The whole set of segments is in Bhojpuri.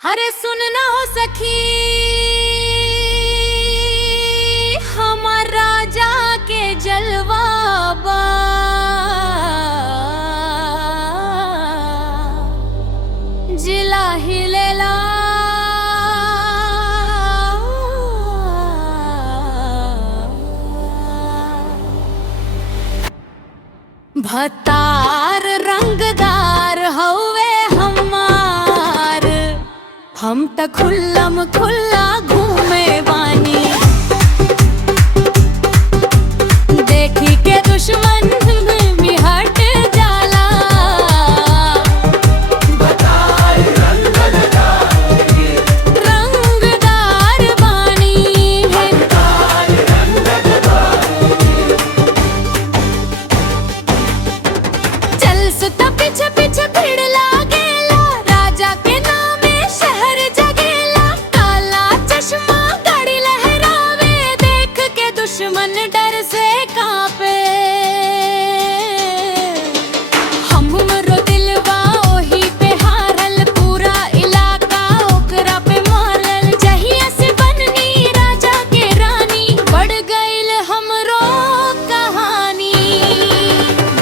अरे सुन ना हो सखी, हमार राजा के जलवा बा। जिला हिलेला भतार रंगदार हवे हमार, हम त खुल्लम खुल्ला घूमे बानी। देखी के दुश्मन भी हट जाला, रंगदार बानी। चल सुता पीछे पीछे भीड़ लागेला, राजा के नामे शहर जगेला। काला चश्मा गाड़ी लहरावे, देख के दुश्मन डर से कांपे। हमरो दिलवा ओही पे हारल, पूरा इलाका ओकरा पे मारल। जहिया से बननी राजा के रानी, बढ़ गइल हमरो कहानी।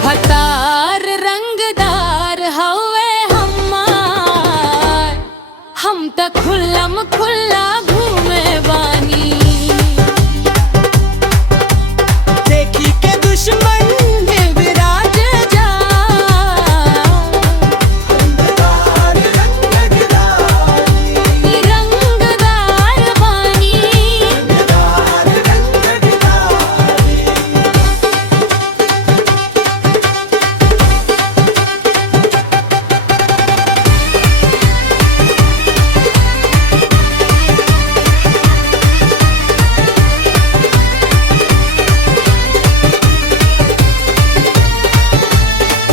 भतार रंगदार हवे हमार, हम त खुल्लम खुल्ला घूमे बानी। देखी के दुश्मन में विराज जा, रंगदार बानी।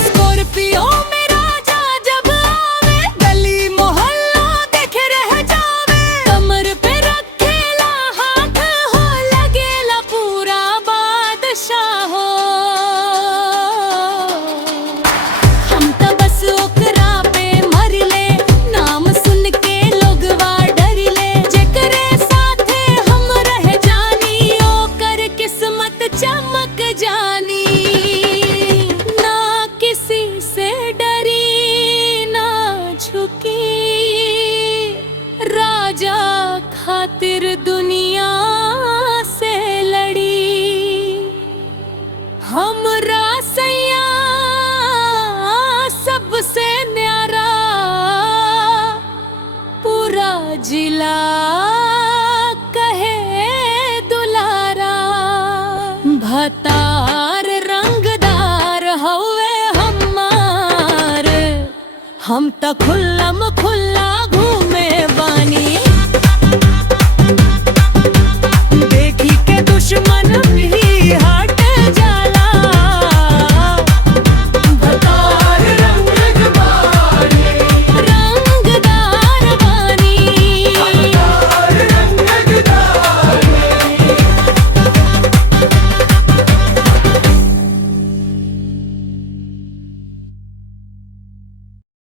स्कॉर्पियो में राजा जब आवे, गली मोहल्ला देखे रह जावे। कमर पे रखेला हाथ हो, लगेला पूरा बादशाह हो। हम त बस ओकरा पे मरले, नाम सुन के लोगवा डरले। जेकरे साथे हम रह जानी, ओकर किस्मत चमक जानी। ना किसी से डरी ना झुकी, राजा खातिर दुनिया से लड़ी। हमरा सैया सबसे न्यारा, पूरा जिला कहे दुलारा। भतार रंगदार हवे हमार, हम त खुल्लम खुल्ला